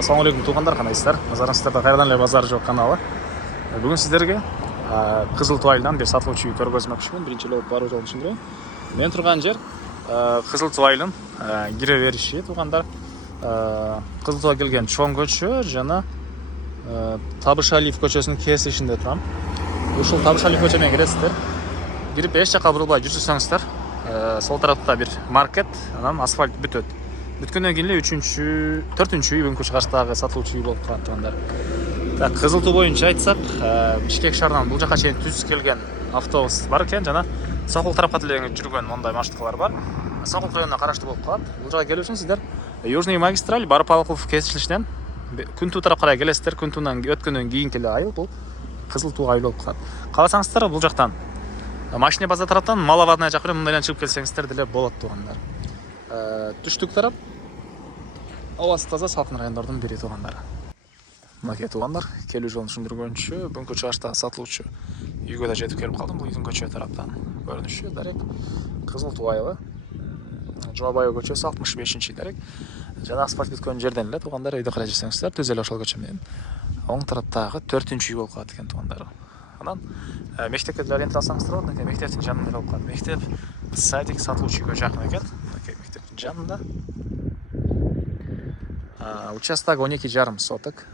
Ассалаумағалейкум туғандар, қандайсыздар? Назарыңыздарда қайрадан эле базар жоқ каналы. Бүгін сіздерге Қызыл Туайльдан бир сатылуучу үй көргөзмөкчүмүн. Биринчи эле баруу жолун түшүндүрөйүн. Мен турган жер Қызыл Туайльдын кире бериши туғандар. Қызыл Туай келген чоң көчө жана Табышалиев көчөсүнүн кесишинде турам. Ушул Табышалиев көчө менен киресиздер. Кирип эч жакка бурулбай жүрсөңүздөр, сол тарапта бир маркет, анан асфальт бүтөт. Бүткөндөн кийин эле 4-4 үй бүгүнкү чыгыштагы сатылуучу үй болуп калат тугандар. Так, Кызыл Туу боюнча айтсак, Бишкек шаарынан бул жака чейин түз келген автобус бар экен, жана Сокул тарапка деле жүргөн мондай маршруткалар бар. Сокул районуна караштуу болуп калат. Бул жака келүү үчүн сиздер Южный магистраль Барпалыков кесилишинен Күнтүү тарапка карай келесиздер. Күнтүүнөн өткөндөн кийинки эле айыл бул Кызыл Туу айыл болуп калат. Кааласаңыздар бул жактан Машина базар тараптан Маловадная жакка мындайдан чыгып келсеңиздер деле болот тугандар. Түштүк тарап абасы таза салкын райондордун бири тугандар. Мынакей тугандар, келүү жолун түшүндүргөнчө бүгүнкү чыгышта сатылуучу үйгө да жетип келип калдым. Бул үйдүн көчө тараптан көрүнүшү дарек Кызыл Туу айылы. Жумабаев көчөсү 65-чи дарек. Жана асфальт бүткөн жерден эле тугандар үйдө карай жүрсөңүздөр түз эле ошол көчө менен оң тараптагы 4-үй болуп калат экен тугандар. Анан мектепке деле ориентир алсаңыздар болот. Мектептин жанында болуп калат. Мектеп, садик сатылуучу үйгө жакын экен. Мектептин жанында. Участок 12,5 соток.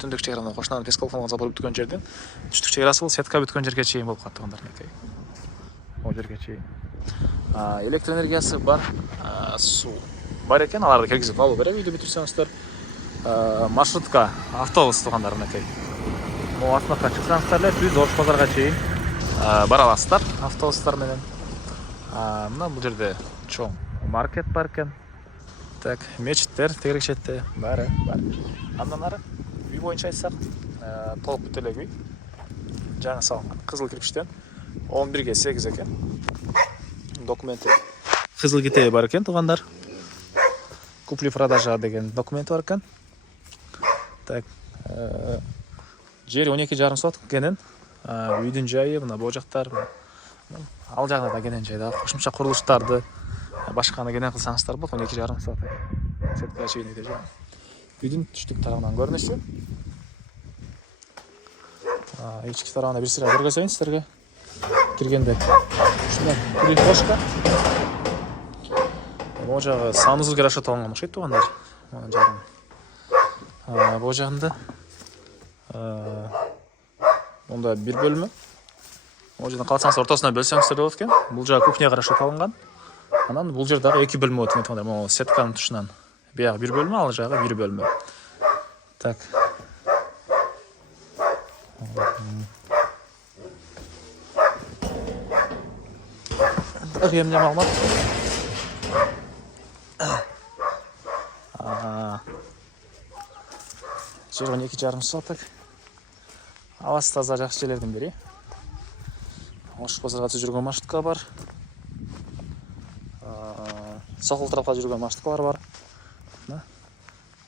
Түндүк чеградан кошунан Пескаловдон забор бүткөн жерден түштүк чеграсы бул сетка бүткөн жерге чейин болуп калат тугандар. О жерге чейин. Электр энергиясы бар, суу бар экен. Аларды киргизип алуу керек үйдү бүтүрсөңүздөр. Маршрутка автобус тугандар мынакей. Могу артына чыксаңыздар эле түз Ош базарга чейин бара аласыздар автобустар менен. Мына бул жерде чоң маркет бар экен. Так, мечиттер тегерек четте баары бар. Андан ары үй боюнча айтсак, толук бүт эле үй. Жаңы салынган кызыл кирпичтен 11ге 8 экен. Документи кызыл китеби бар экен тугандар. Купли-продажа деген документи бар экен. Так, жери 12,5 соток экенин, үйдүн жайы мына бул жактар, ал жагына да кенен жайда кошумча курулуштарды башканы кенен кылсаңыздар болот. 12,5 соток. Сетка чейин үйдө жай. Үйдүн түштүк тарабынан көрүнүшү. Ички тарабына бир сыра көргөзөйүн сиздерге. Киргенде ушундай прихожка. Могу жагы санузел расчет алынган окшойт тугандар. Мына жагын. Бул жагында монда бир бөлмө. Могу жерден калсаңыздар ортосуна бөлсөңүздөр болот экен. Бул жагы кухняга расчет алынган. Анан бул жердагы 2 бөлмө болот экен тугандар. Могу сетканын тушунан бияга бир бөлмө, ал жагы бир бөлмө. Так. Эмне маалымат? Жер 12,5 соток. Абасы таза жакшы жерлердин бири. Ош базарга жүргөн маршрутка бар. Сокул тарапка жүргөн маршруткалар бар.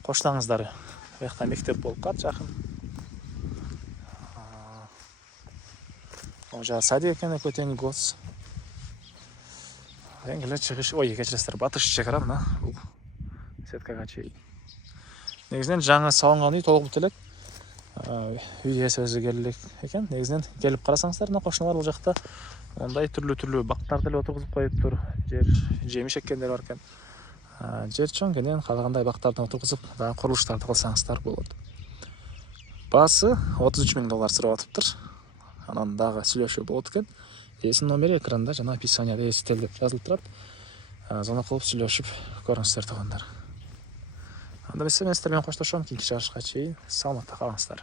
Коштаңыздар. Бuyakta мектеп болуп калат жакын. Ожа садик экен экөтен гос. Эңгеле чыгыш, ой, кечиресиздер, батыш чекара мына бул сеткага чейин. Негизинен жаңы салынган үй толук бүт элек. Үй эсебиз келик экен. Негизинен келип карасаңыздар, мына кошуналар бул жакта мондай түрлүү бактар деле отургузуп коюптур. Жер жемиш эккендер бар экен. Жер чоң кенен каалагандай бактардан отургузуп, дагы курулуштарды кылсаңыздар болот. Баасы $33,000 сурап атыптыр. Анан дагы сүйлөшүү болот экен. Эсин номери экранда жана описанияда эсител деп жазылып турат. Звонок кылып сүйлөшүп көрүңүздөр тугандар. Анда мен сиздер менен коштошом. Кийинки чыгышка чейин саламатта калыңыздар.